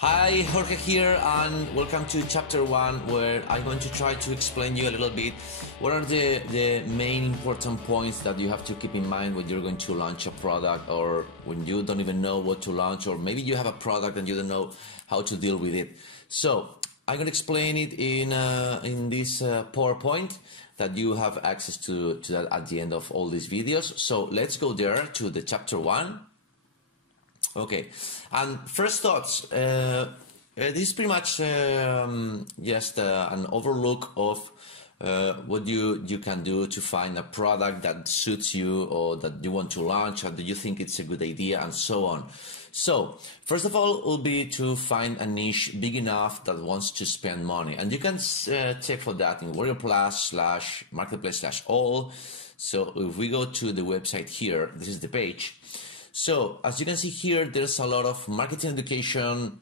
Hi, Jorge here, and welcome to chapter 1, where I'm going to try to explain you a little bit what are the main important points that you have to keep in mind when you're going to launch a product, or when you don't even know what to launch, or maybe you have a product and you don't know how to deal with it. So I'm going to explain it in this PowerPoint that you have access to that at the end of all these videos. So let's go there to the chapter 1. Okay, and first thoughts, this is pretty much just an overlook of what you can do to find a product that suits you or that you want to launch, or do you think it's a good idea, and so on. So first of all will be to find a niche big enough that wants to spend money, and you can check for that in Warrior Plus /marketplace/all. So if we go to the website here, this is the page. So as you can see here, there's a lot of marketing education.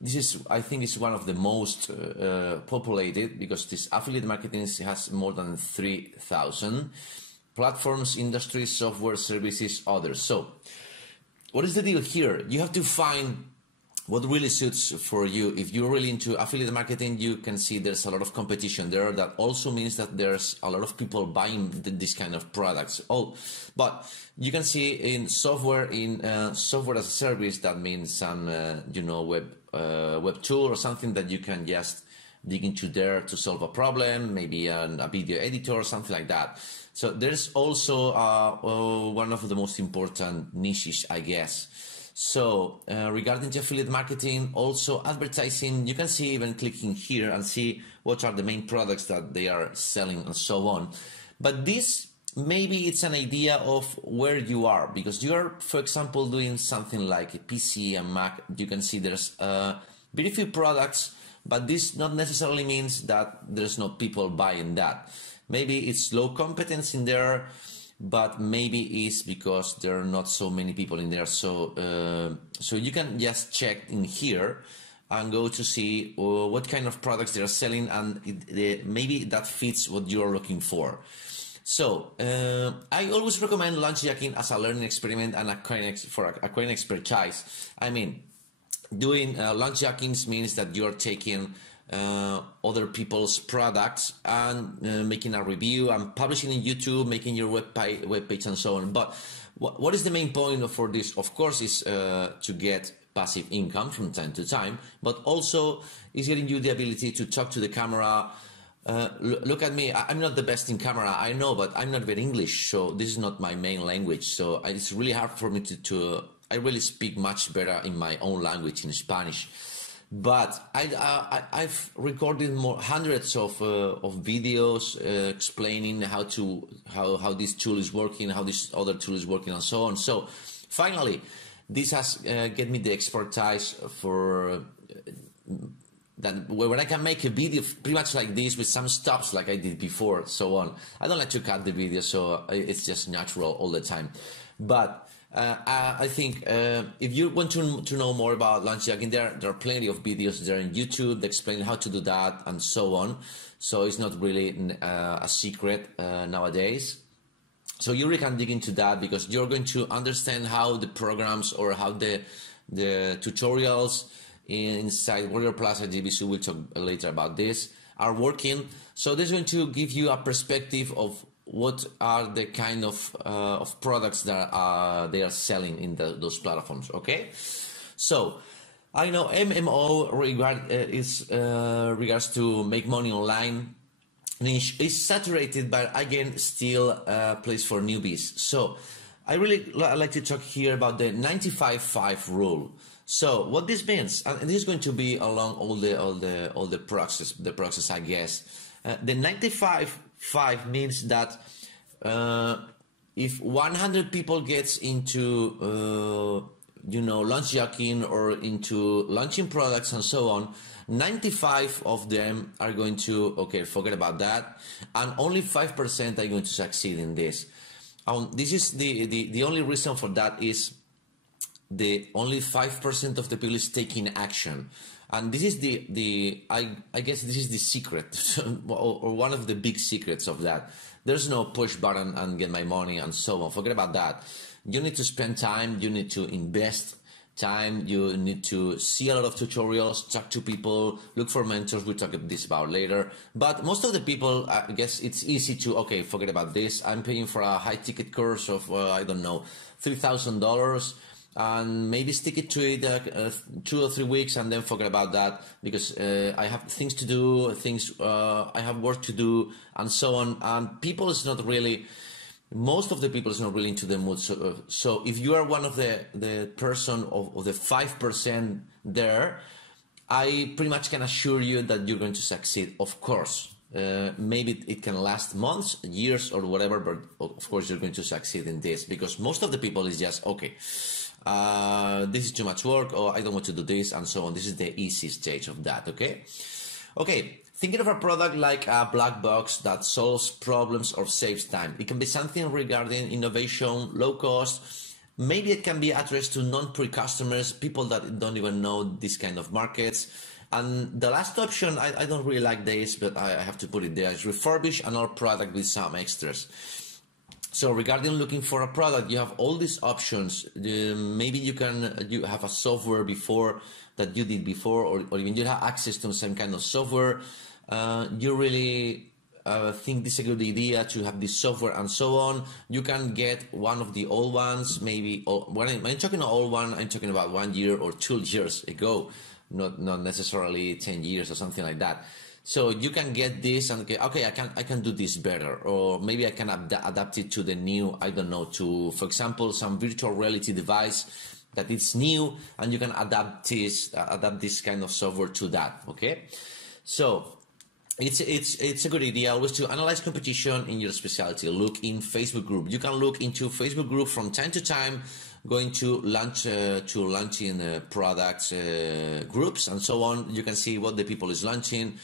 This is, I think, is one of the most populated, because this affiliate marketing has more than 3,000 platforms, industries, software, services, others. So what is the deal here? You have to find what really suits for you. If you're really into affiliate marketing, you can see there's a lot of competition there. That also means that there's a lot of people buying this kind of products. But you can see in software, software as a service, that means some web tool or something that you can just dig into there to solve a problem, maybe a video editor or something like that. So there's also one of the most important niches, I guess. So regarding to affiliate marketing, also advertising, you can see, even clicking here and see what are the main products that they are selling and so on. But this, maybe it's an idea of where you are, because you are, for example, doing something like a PC and Mac. You can see there's very few products, but this not necessarily means that there's no people buying that. Maybe it's low competence in there, but maybe it's because there are not so many people in there. So so you can just check in here and go to see what kind of products they are selling, and maybe that fits what you're looking for. So I always recommend launchjacking as a learning experiment and acquiring expertise. I mean, doing launchjackings means that you're taking other people's products and making a review and publishing in YouTube, making your web page and so on. But what is the main point for this? Of course, is to get passive income from time to time, but also is getting you the ability to talk to the camera. Look at me, I'm not the best in camera, I know, but I'm not very English, so this is not my main language. So it's really hard for me I really speak much better in my own language, in Spanish. But I've recorded hundreds of videos explaining how this tool is working, how this other tool is working, and so on. So finally, this has get me the expertise for that, when I can make a video pretty much like this with some stops like I did before, so on. I don't like to cut the video, so it's just natural all the time. But I think if you want to know more about launchjacking, there are plenty of videos there on YouTube that explain how to do that and so on. So it's not really a secret nowadays. So you really can dig into that, because you're going to understand how the programs or how the tutorials inside Warrior Plus and GBC, we'll talk later about this, are working. So this is going to give you a perspective of what are the kind of products that they are selling in those platforms. Okay, so I know MMO regards to make money online niche is saturated, but again still a place for newbies. So I really like to talk here about the 95-5 rule. So what this means, and this is going to be along all the process, I guess. The 95-5 means that if 100 people gets into launchjacking or into launching products and so on, 95 of them are going to, okay, forget about that, and only 5% are going to succeed in this. This is the only reason for that is the only 5% of the people is taking action. And this is I guess this is the secret, or one of the big secrets of that. There's no push button and get my money and so on. Forget about that. You need to spend time, you need to invest time. You need to see a lot of tutorials, talk to people, look for mentors. We'll talk this about later. But most of the people, I guess it's easy to, okay, forget about this. I'm paying for a high ticket course of, I don't know, $3,000. And maybe stick it to it 2 or 3 weeks and then forget about that, because I have things to do, I have work to do, and so on. And people is not really, most of the people is not really into the mood. So if you are one of the person of the 5% there, I pretty much can assure you that you're going to succeed. Of course, maybe it can last months, years, or whatever, but of course you're going to succeed in this, because most of the people is just, okay, this is too much work, or I don't want to do this, and so on. This is the easy stage of that, okay? Okay, thinking of a product like a black box that solves problems or saves time. It can be something regarding innovation, low cost. Maybe it can be addressed to non-pre customers, people that don't even know this kind of markets. And the last option, I don't really like this, but I have to put it there, is refurbish an old product with some extras. So regarding looking for a product, you have all these options. Maybe you have a software before that you did before, or even you have access to some kind of software. You really think this is a good idea to have this software and so on. You can get one of the old ones, maybe. When I'm talking about old one, I'm talking about 1 year or 2 years ago, not necessarily 10 years or something like that. So you can get this and okay, I can do this better, or maybe I can adapt it to the new, I don't know, to, for example, some virtual reality device that it's new, and you can adapt this kind of software to that. Okay, so it's a good idea always to analyze competition in your specialty. Look in Facebook group. You can look into Facebook group from time to time, going to launching products groups and so on. You can see what the people is launching.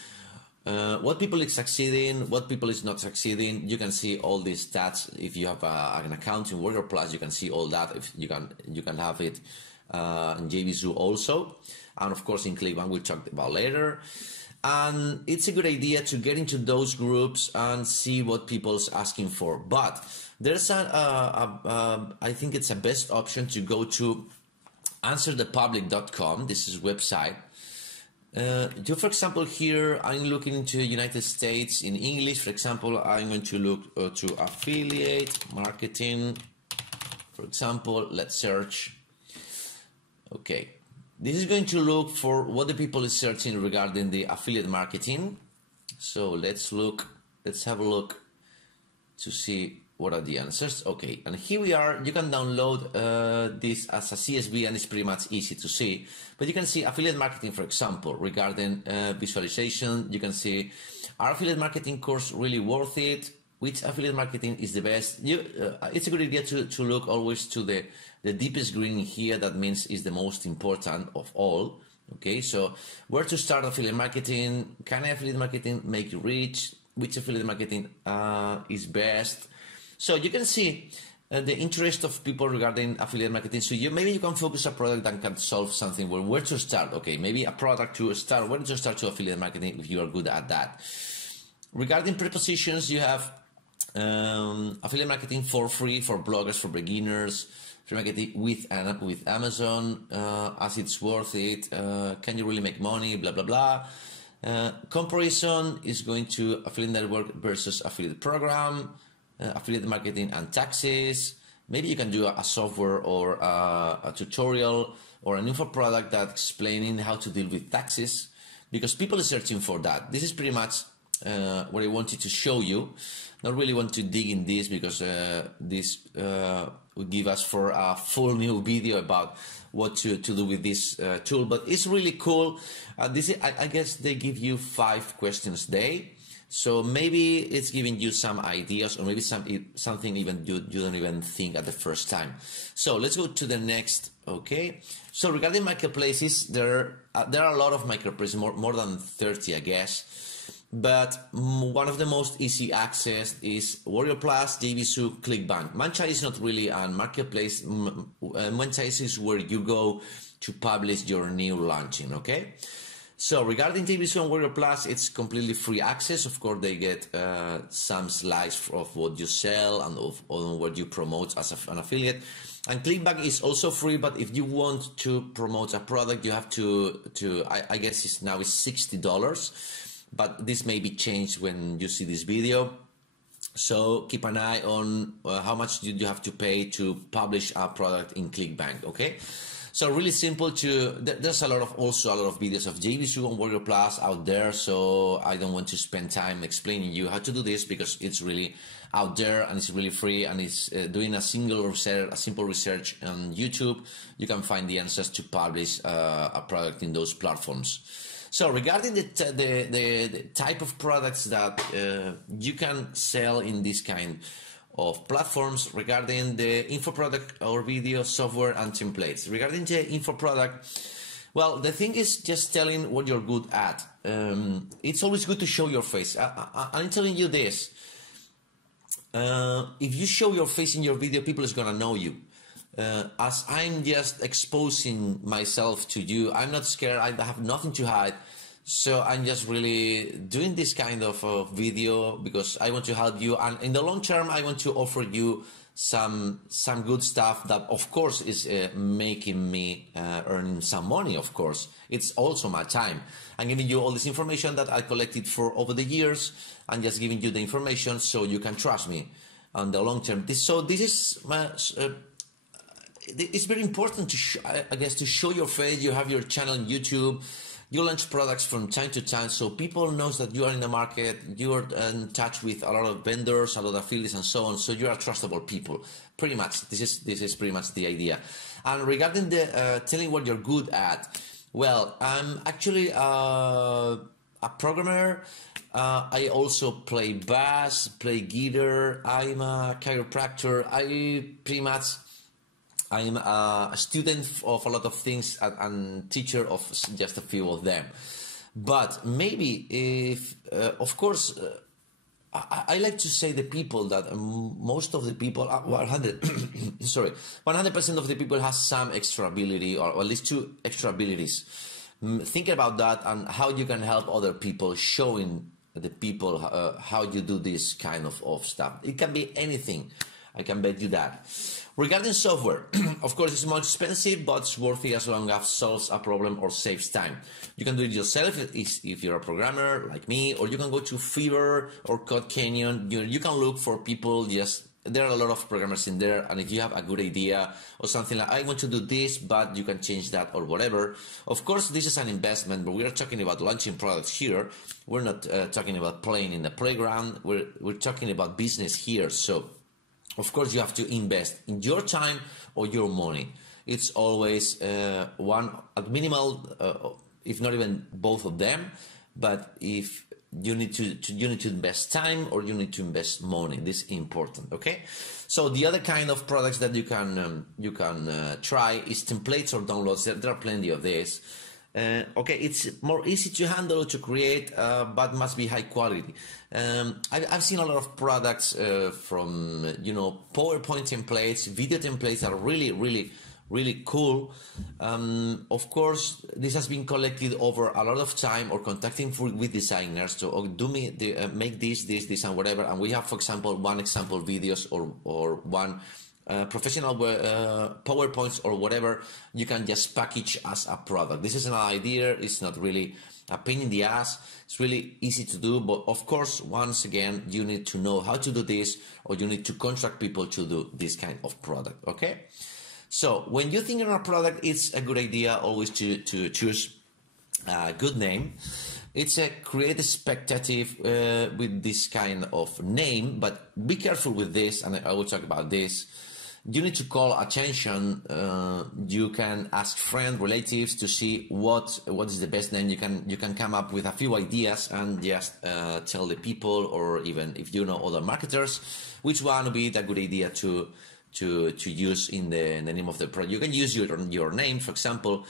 What people is succeeding, what people is not succeeding. You can see all these stats. If you have an account in Warrior Plus, you can see all that. If you can have it in JVZoo also, and of course in Clickbank we'll talk about later. And it's a good idea to get into those groups and see what people's asking for. But there's I think it's a best option to go to answerthepublic.com. This is a website. For example, here I'm looking into United States in English. For example, I'm going to look to affiliate marketing. For example, let's search. Okay, this is going to look for what the people is searching regarding the affiliate marketing. So let's have a look to see what are the answers. Okay, and here we are. You can download this as a CSV, and it's pretty much easy to see. But you can see affiliate marketing, for example, regarding visualization. You can see, are affiliate marketing course really worth it? Which affiliate marketing is the best? It's a good idea to look always to the deepest green here. That means is the most important of all. Okay, so where to start affiliate marketing? Can affiliate marketing make you rich? Which affiliate marketing is best? So you can see the interest of people regarding affiliate marketing. So maybe you can focus a product that can solve something. Where to start? Okay, maybe a product to start. Where to start to affiliate marketing if you are good at that? Regarding prepositions, you have affiliate marketing for free for bloggers, for beginners. Free marketing with Amazon, as it's worth it. Can you really make money? Blah blah blah. Comparison is going to affiliate network versus affiliate program. Affiliate marketing and taxes. Maybe you can do a software or a tutorial or an info product that explaining how to deal with taxes, because people are searching for that. This is pretty much what I wanted to show you. Not really want to dig in this, because this would give us for a full new video about what to do with this tool, but it's really cool. I guess they give you 5 questions a day. So maybe it's giving you some ideas, or maybe something even you don't even think at the first time. So let's go to the next. Okay. So regarding marketplaces, there are a lot of marketplaces, more than 30, I guess. But one of the most easy access is Warrior Plus, JVZoo, Clickbank. Mancha is not really a marketplace. Mancha is where you go to publish your new launching. Okay. So regarding JVC and Warrior Plus, it's completely free access. Of course, they get some slides of what you sell and of what you promote as an affiliate. And Clickbank is also free, but if you want to promote a product, you have I guess it's now $60, but this may be changed when you see this video. So keep an eye on how much you have to pay to publish a product in Clickbank, okay? So really simple there's also a lot of videos of JVC and Warrior Plus out there, so I don't want to spend time explaining you how to do this because it's really out there and it's really free, and it's doing a simple research on YouTube. You can find the answers to publish a product in those platforms. So regarding the type of products that you can sell in this kind of platforms, regarding the info product or video, software and templates. Regarding the info product, well, the thing is just telling what you're good at. It's always good to show your face. I'm telling you this. If you show your face in your video, people is gonna know you. As I'm just exposing myself to you, I'm not scared, I have nothing to hide. So I'm just really doing this kind of video because I want to help you, and in the long term I want to offer you some good stuff that of course is making me earning some money. Of course, it's also my time. I'm giving you all this information that I collected for over the years. I'm just giving you the information so you can trust me on the long term. It's very important to I guess to show your face. You have your channel on YouTube. You launch products from time to time, so people knows that you are in the market, you are in touch with a lot of vendors, a lot of affiliates and so on, so you are trustable people. Pretty much, this is pretty much the idea. And regarding the telling what you're good at, well, I'm actually a programmer. I also play bass, play guitar, I'm a chiropractor, I'm a student of a lot of things and teacher of just a few of them. But maybe if, of course, I like to say the people that most of the people, 100% of the people has some extra ability or at least two extra abilities. Think about that and how you can help other people, showing the people how you do this kind of stuff. It can be anything. I can bet you that. Regarding software, of course, it's more expensive, but it's worth it as long as it solves a problem or saves time. You can do it yourself if you're a programmer like me, or you can go to Fiverr or Code Canyon. You can look for people. There are a lot of programmers in there, and if you have a good idea or something like, I want to do this, but you can change that or whatever. Of course, this is an investment, but we are talking about launching products here. We're not talking about playing in the playground. We're talking about business here. So of course, you have to invest in your time or your money. It's always one at minimal, if not even both of them. But if you need to invest time or you need to invest money, this is important. Okay. So the other kind of products that you can try is templates or downloads. There are plenty of this. Okay, it's more easy to handle, to create, but must be high quality. I've seen a lot of products from, PowerPoint templates, video templates are really cool. Of course, this has been collected over a lot of time or contacting with designers to make this, and whatever. And we have, for example, one example videos or one professional PowerPoints or whatever. You can just package as a product. This is an idea. It's not really a pain in the ass. It's really easy to do, but of course, once again, you need to know how to do this, or you need to contract people to do this kind of product. Okay. So when you think of a product, it's a good idea always to choose a good name. It's a create expectative with this kind of name, but be careful with this, and I will talk about this. You need to call attention. You can ask friends, relatives to see what is the best name. You can come up with a few ideas and just tell the people, or even if you know other marketers, which one would be the good idea to use in the name of the product. You can use your name, for example.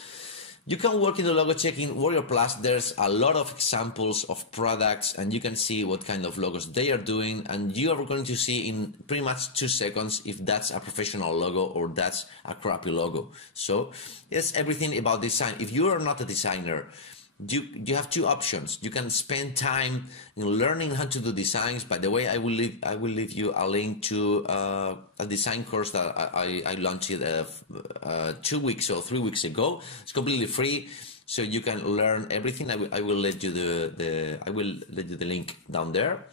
You can work in the logo checking Warrior Plus. There's a lot of examples of products, and you can see what kind of logos they are doing, and you are going to see in pretty much 2 seconds if that's a professional logo or that's a crappy logo. So it's everything about design. If you are not a designer, you have two options. You can spend time in learning how to do designs. By the way, I will leave you a link to a design course that I launched 2 weeks or 3 weeks ago. It's completely free, so you can learn everything. I will let you the link down there.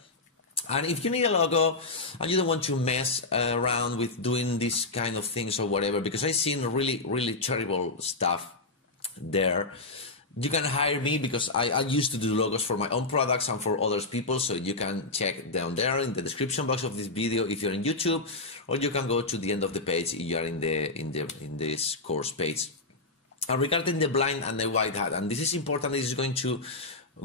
And if you need a logo and you don't want to mess around with doing these kind of things or whatever, because I've seen really terrible stuff there, you can hire me, because I used to do logos for my own products and for others people. So you can check down there in the description box of this video if you're in YouTube, or you can go to the end of the page if you are in this course page. And regarding the blind and the white hat, and this is important, this is going to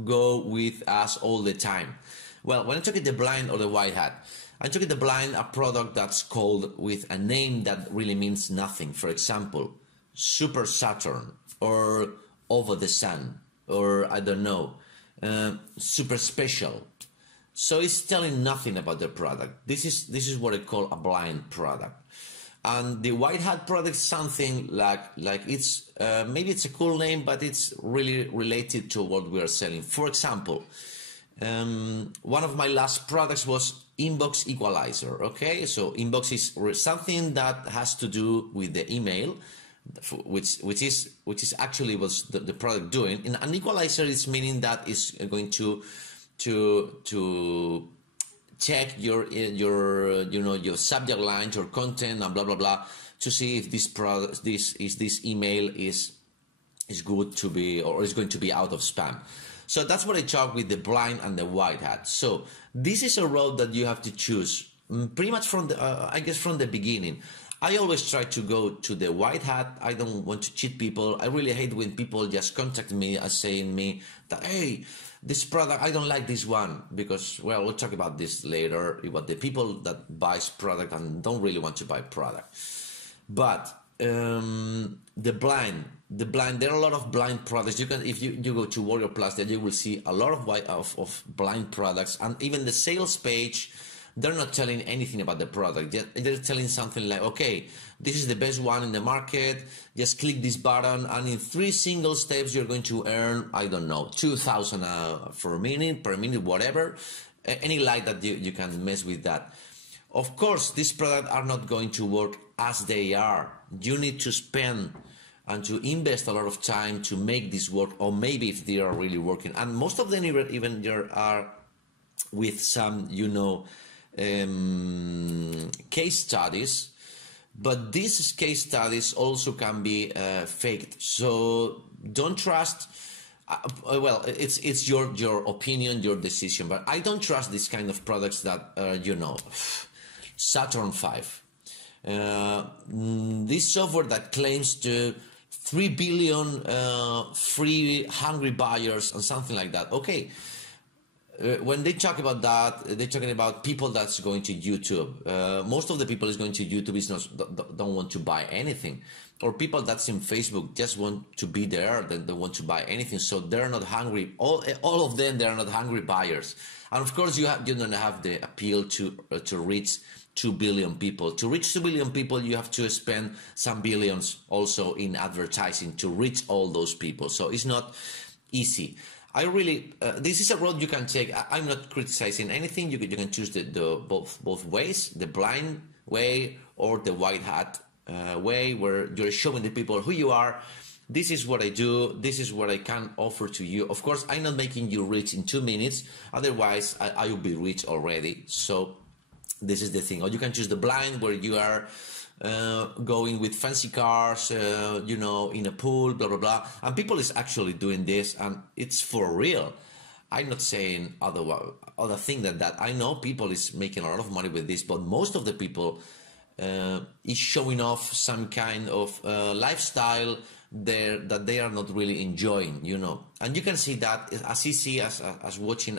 go with us all the time. Well, when I'm talking the blind or the white hat, I'm talking the blind, a product that's called with a name that really means nothing. For example, Super Saturn, or Over the Sun, or I don't know, Super Special. So it's telling nothing about the product. This is what I call a blind product. And the white hat product is something like it's maybe it's a cool name, but it's really related to what we are selling. For example, one of my last products was Inbox Equalizer. Okay, so inbox is something that has to do with the email, which is actually what's the product doing. And an equalizer is meaning that is going to check your subject lines, your content, and blah blah blah, to see if this product, this email is good to be, or is going to be out of spam. So that's what I talk with the blind and the white hat. So this is a road that you have to choose pretty much from the I guess from the beginning. I always try to go to the white hat. I don't want to cheat people. I really hate when people just contact me and saying me that, hey, this product, I don't like this one, because, well, we'll talk about this later, about the people that buys product and don't really want to buy product. But the blind, there are a lot of blind products. You can, if you go to Warrior Plus, then you will see a lot of blind products, and even the sales page, they're not telling anything about the product. They're telling something like, okay, this is the best one in the market. Just click this button, and in 3 single steps, you're going to earn, I don't know, 2,000 per minute, whatever. Any light that you can mess with that. Of course, these products are not going to work as they are. You need to spend and to invest a lot of time to make this work, or maybe if they are really working. And most of them even there are with some, case studies, but these case studies also can be faked. So don't trust. Well, it's your opinion, your decision, but I don't trust this kind of products that Saturn V. This software that claims to 3 billion free hungry buyers and something like that. Okay. When they talk about that, they're talking about people that's going to YouTube. Most of the people is going to YouTube is don't want to buy anything, or people that's in Facebook just want to be there, they don't want to buy anything, so they're not hungry. All of them, they are not hungry buyers. And of course, you don't have the appeal to reach 2 billion people. To reach 2 billion people, you have to spend some billions also in advertising to reach all those people. So it's not easy. I really, this is a road you can take. I'm not criticizing anything. You can choose both ways, the blind way or the white hat way, where you're showing the people who you are. This is what I do. This is what I can offer to you. Of course, I'm not making you rich in 2 minutes. Otherwise, I will be rich already. So this is the thing. Or you can choose the blind, where you are going with fancy cars, in a pool, blah, blah, blah. And people is actually doing this, and it's for real. I'm not saying other thing than that. I know people is making a lot of money with this, but most of the people is showing off some kind of lifestyle there that they are not really enjoying, And you can see that as easy as watching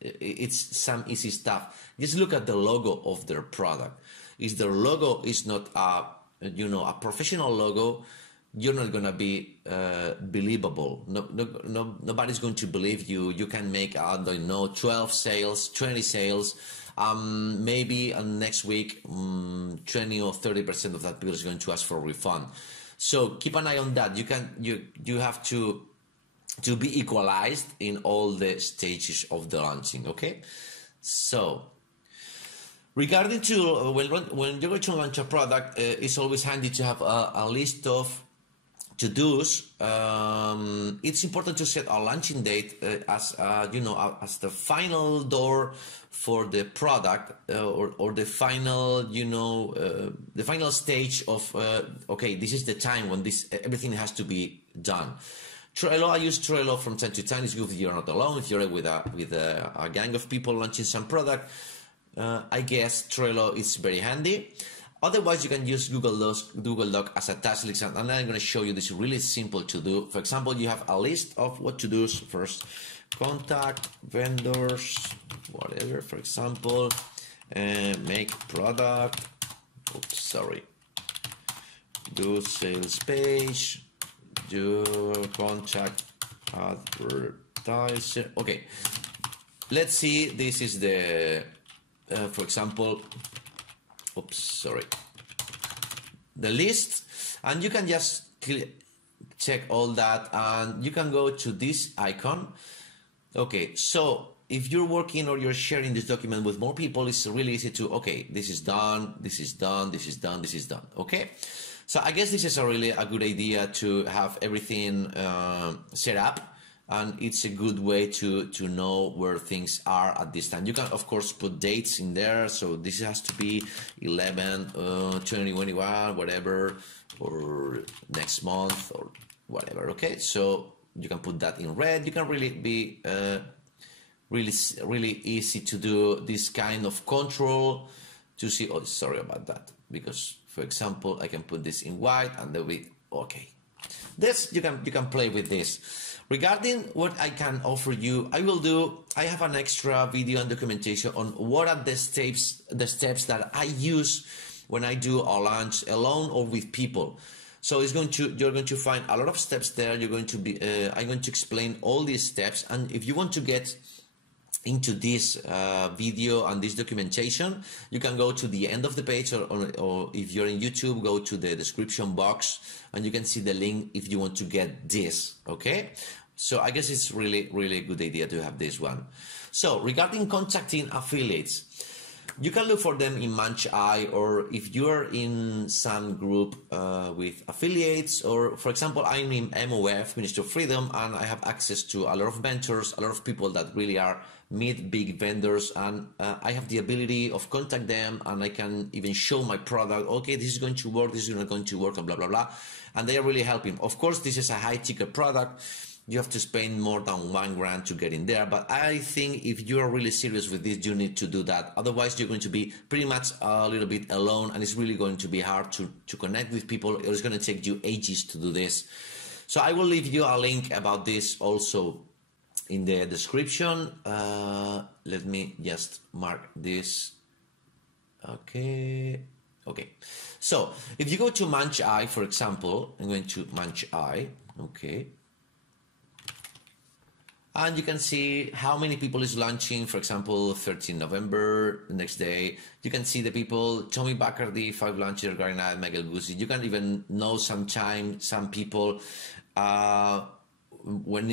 it's some easy stuff. Just look at the logo of their product. If their logo is not a professional logo, you're not gonna be believable. Nobody's going to believe you. You can make 12 sales, 20 sales. Maybe next week 20 or 30% of that people is going to ask for a refund. So keep an eye on that. You have to to be equalized in all the stages of the launching. Okay, so regarding to when you're going to launch a product, it's always handy to have a list of to-dos. It's important to set a launching date as as the final door for the product, or the final the final stage of okay, this is the time when everything has to be done. Trello, I use Trello from time to time. It's good if you're not alone, if you're with a gang of people launching some product. I guess Trello is very handy. Otherwise, you can use Google Doc as a task list, and then I'm going to show you this really simple to do. For example, you have a list of what to do. First, contact vendors, whatever. For example, make product. Oops, sorry. Do sales page. Do contact advertiser. Okay, let's see. This is the, for example. Oops, sorry. The list, and you can just check all that, and you can go to this icon. Okay, so if you're working or you're sharing this document with more people, it's really easy to, okay, this is done, this is done, this is done, this is done. Okay, so I guess this is a good idea to have everything set up. And it's a good way to know where things are at this time. You can, of course, put dates in there. So this has to be 11, 2021, whatever, or next month or whatever. Okay, so you can put that in red. You can really be really easy to do this kind of control to see. Oh, sorry about that. Because, for example, I can put this in white and they'll be okay. This you can play with this. Regarding what I can offer you, I have an extra video and documentation on what are the steps that I use when I do a launch alone or with people. So you're going to find a lot of steps there. You're going to be I'm going to explain all these steps, and if you want to get into this video and this documentation, you can go to the end of the page, or if you're in YouTube, go to the description box and you can see the link if you want to get this. Okay, so I guess it's really a good idea to have this one. So regarding contacting affiliates, you can look for them in ManchEye, or if you're in some group with affiliates, or for example, I'm in MOF, Ministry of Freedom, and I have access to a lot of mentors, a lot of people that really are meet big vendors, and I have the ability of contact them, and I can even show my product. Okay, this is going to work, this is not going to work, and blah blah blah, and they are really helping. Of course, this is a high ticket product. You have to spend more than $1,000 to get in there. But I think if you are really serious with this, you need to do that. Otherwise, you're going to be pretty much a little bit alone, and it's really going to be hard to connect with people. It's going to take you ages to do this. So I will leave you a link about this also in the description. Let me just mark this. Okay. So if you go to ManchEye, for example, I'm going to ManchEye. Okay. And you can see how many people is launching. For example, 13 November, the next day. You can see the people, Tommy Bacardi, 5 launches, Garina, Michael Guzzi. You can even know some people when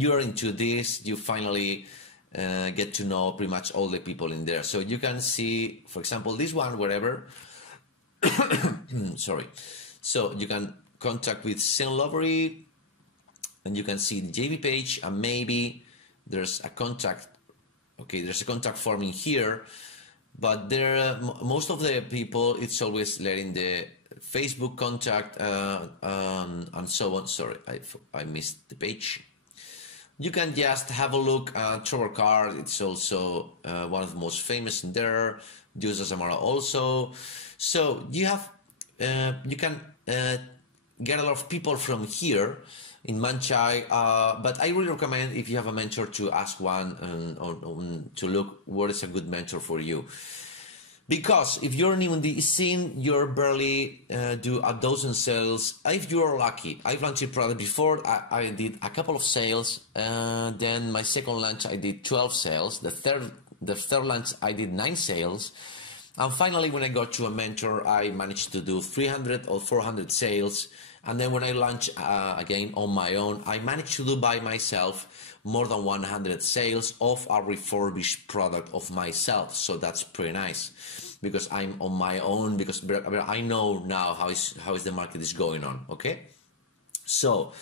you are into this, you finally get to know pretty much all the people in there. So you can see, for example, this one, wherever. Sorry. So you can contact with Saint Lovery, and you can see the JV page, and maybe there's a contact. Okay, there's a contact form in here, but there most of the people, it's always letting the Facebook contact and so on. Sorry, I missed the page. You can just have a look at Trevor Card. It's also one of the most famous in there. Dios Zamora also. So you have you can get a lot of people from here in ManchEye, but I really recommend, if you have a mentor, to ask one to look what is a good mentor for you. Because if you're new in the scene, you're barely do a dozen sales. If you're lucky, I've launched a product before. I did a couple of sales. Then my second launch, I did 12 sales. The third launch, I did 9 sales. And finally, when I got to a mentor, I managed to do 300 or 400 sales. And then when I launch again on my own, I managed to do by myself more than 100 sales of a refurbished product of myself. So that's pretty nice because I'm on my own, because I know now how is the market is going on. Okay, so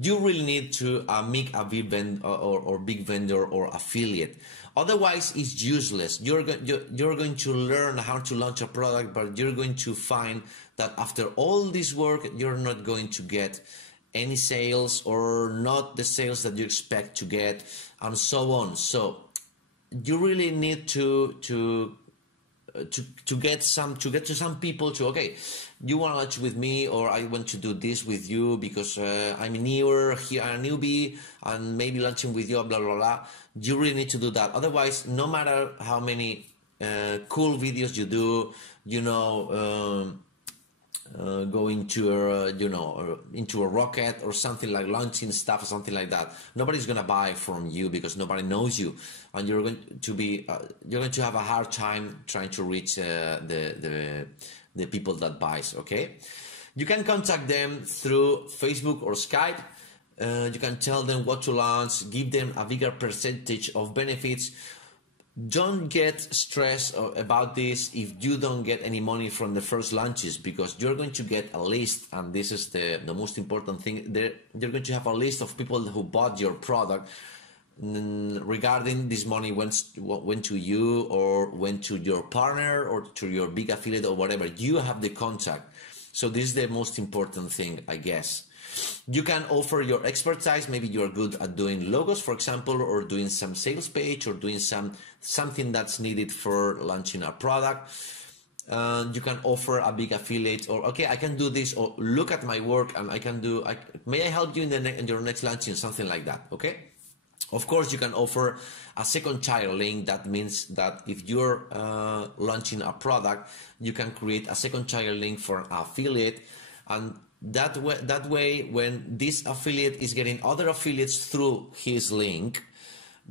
you really need to make a big vendor or big vendor or affiliate. Otherwise, it's useless. You're going to learn how to launch a product, but you're going to find that after all this work, you're not going to get any sales, or not the sales that you expect to get, and so on. So you really need to get to some people to, okay, you want to launch with me, or I want to do this with you because I'm newer here, I'm a newbie, and maybe launching with you, blah blah blah. You really need to do that. Otherwise, no matter how many cool videos you do, go into into a rocket or something, like launching stuff or something like that, nobody's gonna buy from you because nobody knows you, and you're going to have a hard time trying to reach the people that buys. Okay, you can contact them through Facebook or Skype. You can tell them what to launch, give them a bigger percentage of benefits. Don't get stressed about this if you don't get any money from the first launches, because you're going to get a list, and this is the most important thing. You're going to have a list of people who bought your product. Regarding this money went to you, or went to your partner, or to your big affiliate, or whatever. You have the contact. So this is the most important thing, I guess. You can offer your expertise. Maybe you're good at doing logos, for example, or doing some sales page, or doing something that's needed for launching a product. You can offer a big affiliate, or okay, I can do this, or look at my work and I can do. May I help you in your next launching, something like that. Okay. Of course, you can offer a second child link. That means that if you're launching a product, you can create a second child link for an affiliate, and that way, when this affiliate is getting other affiliates through his link,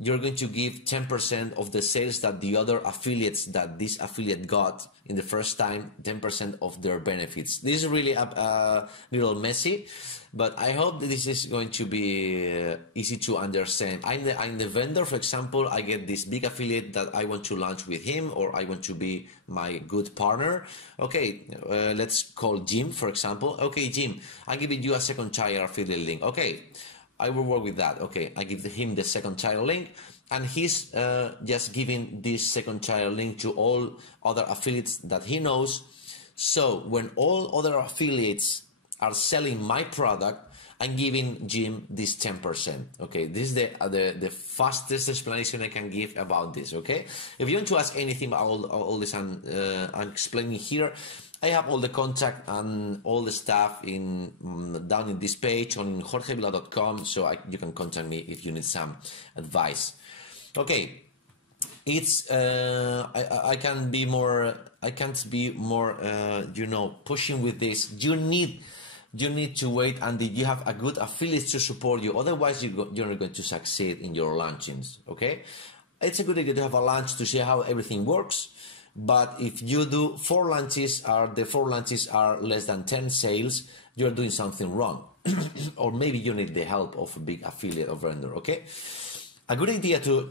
you're going to give 10% of the sales that the other affiliates that this affiliate got in the first time, 10% of their benefits. This is really a little messy, but I hope that this is going to be easy to understand. I'm the vendor, for example. I get this big affiliate that I want to launch with him, or I want to be my good partner. Okay, let's call Jim, for example. Okay, Jim, I'm giving you a second child affiliate link. Okay, I will work with that. Okay, I give him the second child link, and he's just giving this second child link to all other affiliates that he knows. So when all other affiliates are selling my product, I'm giving Jim this 10%. Okay, this is the fastest explanation I can give about this. Okay, if you want to ask anything about all this I'm explaining here, I have all the contact and all the stuff down in this page on jorgevila.com, so you can contact me if you need some advice. Okay, it's I can't be more pushing with this. You need to wait until you have a good affiliate to support you. Otherwise, you're not going to succeed in your launchings. Okay, it's a good idea to have a launch to see how everything works. But if you do 4 launches, the 4 launches are less than 10 sales, you're doing something wrong. Or maybe you need the help of a big affiliate or vendor. Okay, a good idea to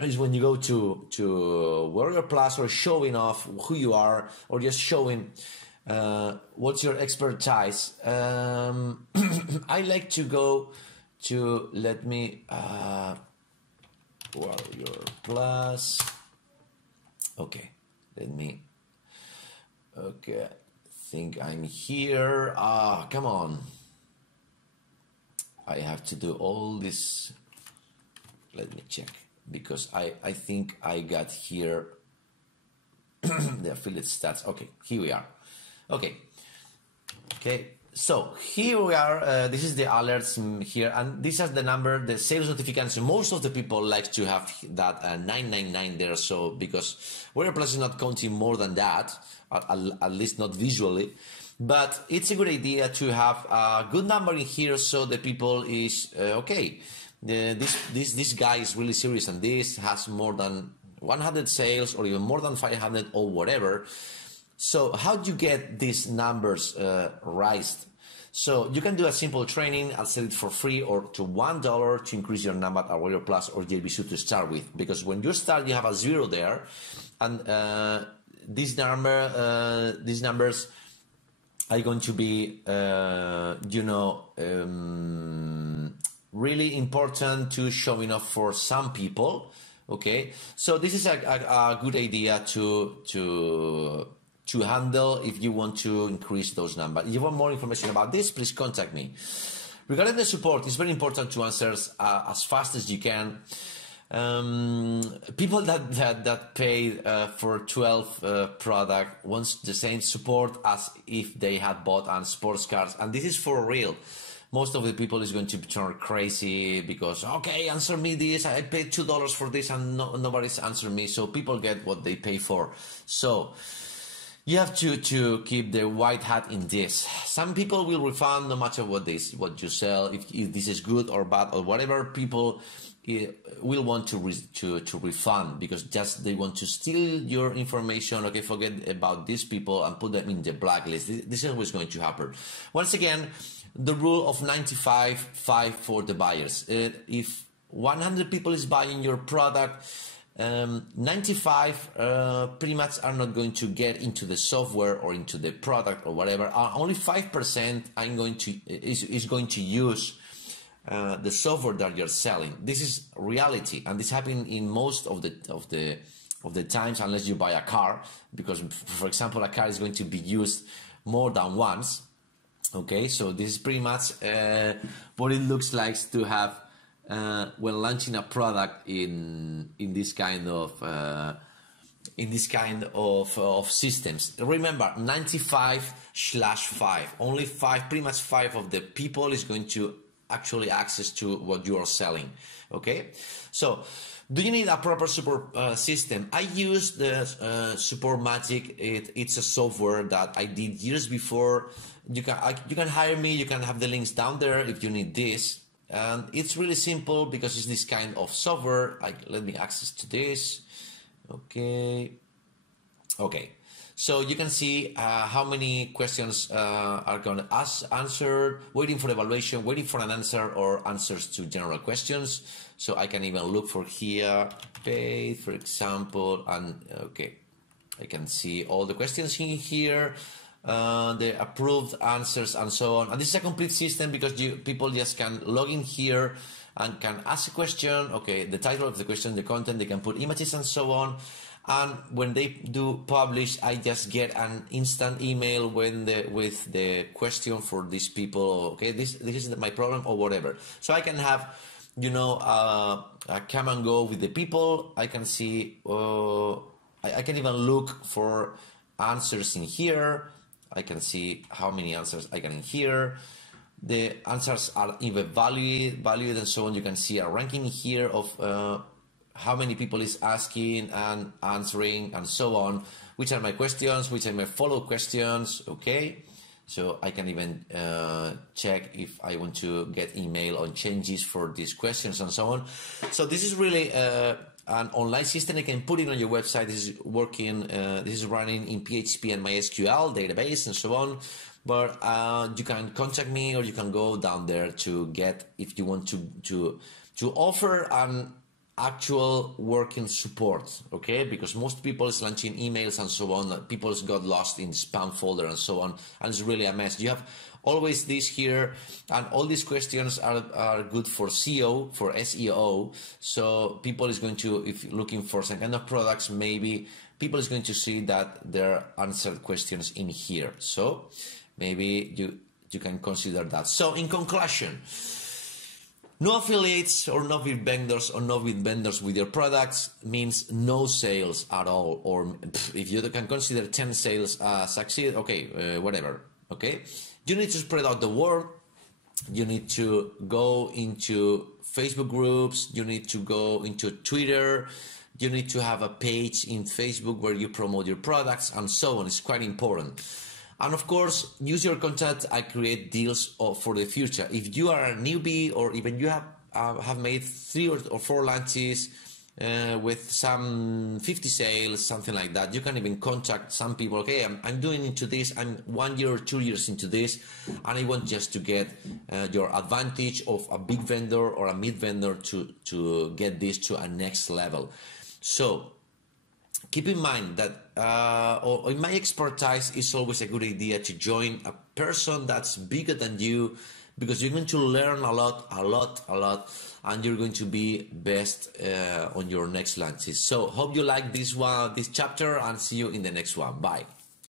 is when you go to Warrior Plus, or showing off who you are, or just showing what's your expertise. I like to go to Warrior Plus. Okay, okay, I think I'm here. Come on. I have to do all this. Let me check, because I think I got here the affiliate stats. Okay, here we are. Okay, so here we are. This is the alerts here, and this has the number, the sales notifications. Most of the people like to have that 999 there, so because Warrior Plus is not counting more than that, at least not visually. But it's a good idea to have a good number in here, so the people is okay. This guy is really serious, and this has more than 100 sales, or even more than 500, or whatever. So how do you get these numbers raised? So you can do a simple training. I'll sell it for free or to $1 to increase your number at Warrior Plus or JBC to start with. Because when you start, you have a 0 there, and these numbers are going to be, really important to showing off for some people. Okay, so this is a good idea to handle if you want to increase those numbers. If you want more information about this, please contact me. Regarding the support, it's very important to answer as fast as you can. People that pay for 12 product wants the same support as if they had bought on sports cars, and this is for real. Most of the people is going to turn crazy because, okay, answer me this, I paid $2 for this and nobody's answering me. So people get what they pay for. So you have to keep the white hat in this. Some people will refund no matter what you sell, if this is good or bad or whatever. People will want to refund because just they want to steal your information. Okay, forget about these people and put them in the blacklist. This is what's going to happen. Once again, the rule of 95-5 for the buyers. If 100 people is buying your product, 95 pretty much are not going to get into the software or into the product or whatever. Only 5% is going to use the software that you're selling. This is reality, and this happens in most of the times, unless you buy a car, because, for example, a car is going to be used more than once. Okay, so this is pretty much what it looks like to have when launching a product in this kind of systems. Remember, 95/5. Only pretty much 5 of the people is going to actually access to what you are selling. Okay, so do you need a proper support system? I use the Support Magic. It's a software that I did years before. You can hire me. You can have the links down there if you need this. And it's really simple because it's this kind of software. Let me access to this. Okay. So you can see how many questions are going to answered, waiting for evaluation, waiting for an answer, or answers to general questions. So I can even look for here, paid, for example, and okay, I can see all the questions in here, the approved answers, and so on. And this is a complete system because people just can log in here and can ask a question. Okay, the title of the question, the content, they can put images and so on. And when they do publish, I just get an instant email with the question for these people. Okay, this is my problem or whatever. So I can have, a come and go with the people. I can see, I can even look for answers in here. I can see how many answers I get in here. The answers are even valued and so on. You can see a ranking here of how many people is asking and answering and so on, which are my questions, which are my follow questions. Okay, so I can even check if I want to get email on changes for these questions and so on. So this is really an online system. I can put it on your website. This is working, this is running in PHP and MySQL database and so on. But you can contact me, or you can go down there to get, if you want to offer an actual working support. Okay, because most people is launching emails and so on. People got lost in spam folder and so on, and it's really a mess. You have always this here, and all these questions are good for SEO, for SEO. So people is going to, if you're looking for some kind of products, maybe people is going to see that there are answered questions in here. So maybe you can consider that. So in conclusion, no affiliates or no with vendors or no with vendors with your products means no sales at all. Or if you can consider 10 sales succeed, okay, whatever. Okay, you need to spread out the word. You need to go into Facebook groups. You need to go into Twitter. You need to have a page in Facebook where you promote your products and so on. It's quite important. And of course, use your content and create deals for the future. If you are a newbie, or even you have made 3 or 4 launches, with some 50 sales, something like that. You can even contact some people. Okay, I'm doing into this. I'm 1 year or 2 years into this, and I want just to get your advantage of a big vendor or a mid vendor to get this to a next level. So keep in mind that in my expertise, it's always a good idea to join a person that's bigger than you, because you're going to learn a lot, and you're going to be best on your next launches. So hope you like this chapter, and see you in the next one. Bye.